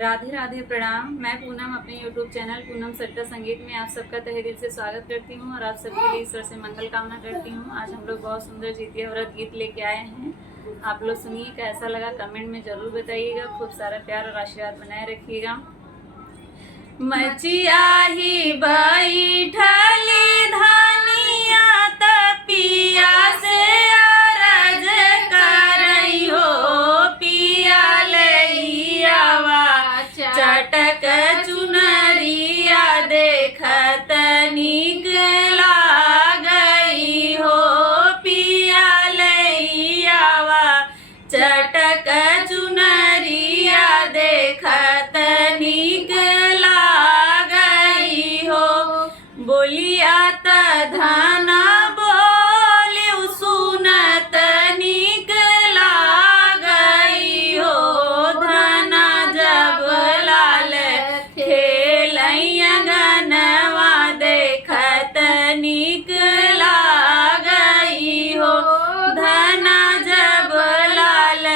राधे राधे प्रणाम। मैं पूनम अपने YouTube चैनल पूनम सट्टा संगीत में आप सबका तहे दिल से स्वागत करती हूँ और आप सबके लिए ईश्वर से मंगल कामना करती हूँ। आज हम लोग बहुत सुंदर जितिया व्रत गीत लेके आए हैं। आप लोग सुनिए, कैसा लगा कमेंट में ज़रूर बताइएगा। खूब सारा प्यार और आशीर्वाद बनाए रखिएगा। मचिया ही बैठली धनिया तपिया से अरज करई हो, पिया लइयावा चटक चुनरिया देखत नीक लागई हो, पिया लइयावा चटक चुनरिया देखत नीक बोलिया त धना बोलिउ सुनत नीक लागई हो, धना जब लाल खेलैया गनवा देखत नीक लागई हो, धना जब लाल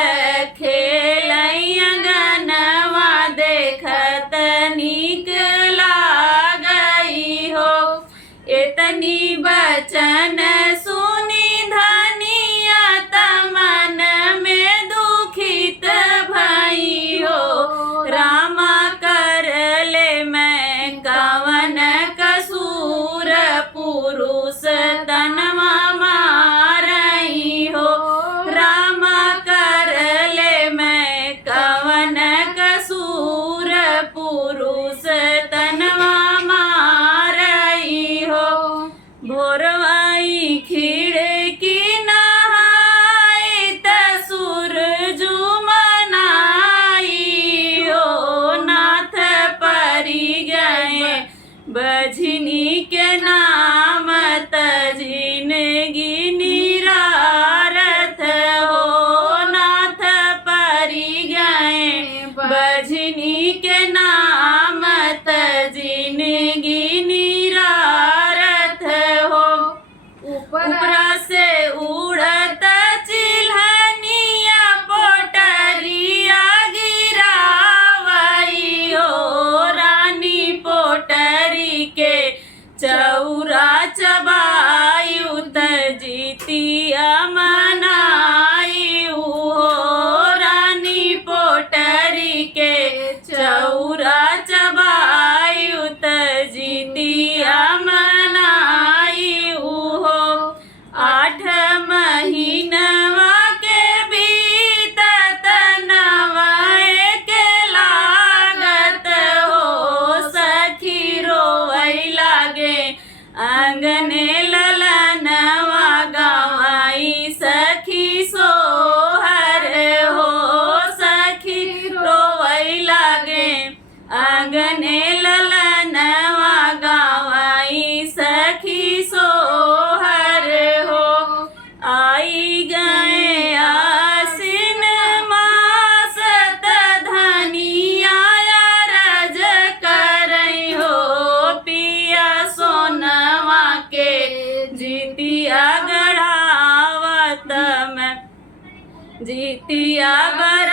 खेलैया गनवा देखत नीक एतनी बचन सुनी धनिया तमन में दुखित भई हो, रामा कर ले मैं कवन कसूर पुरुष तनवा मारई हो, रामा कर ले मैं कवन कसूर पुरुष तनवा भोरवाई खिड़की नहाई त सूरजु मनाई हो, नाथ परी गए बझनी के नाम त जिंदगी निरारथ हो, नाथ परी गए बझनी के नाम त जिंदगी ऊपरा से उड़त चिल्हनिया पोटरिया गिरावई हो, रानी पोटरी के चौरा चबायु त जितिया मनायु हो, रानी पोटरी के चौरा चबायु त जितिया आठ महीनवा के बीतत नवाए के लागत हो, सखी रोवई लागे अंगने ललनवा गवाई सखी सोहर हो, सखी रोवई लागे अंगने ललनवा गवाई सखी सोहर हो, आई गए आसिन मास त धनिया अरज करई हो, पिया सोनवा के जितिया गढ़ावत मैं जितिया बर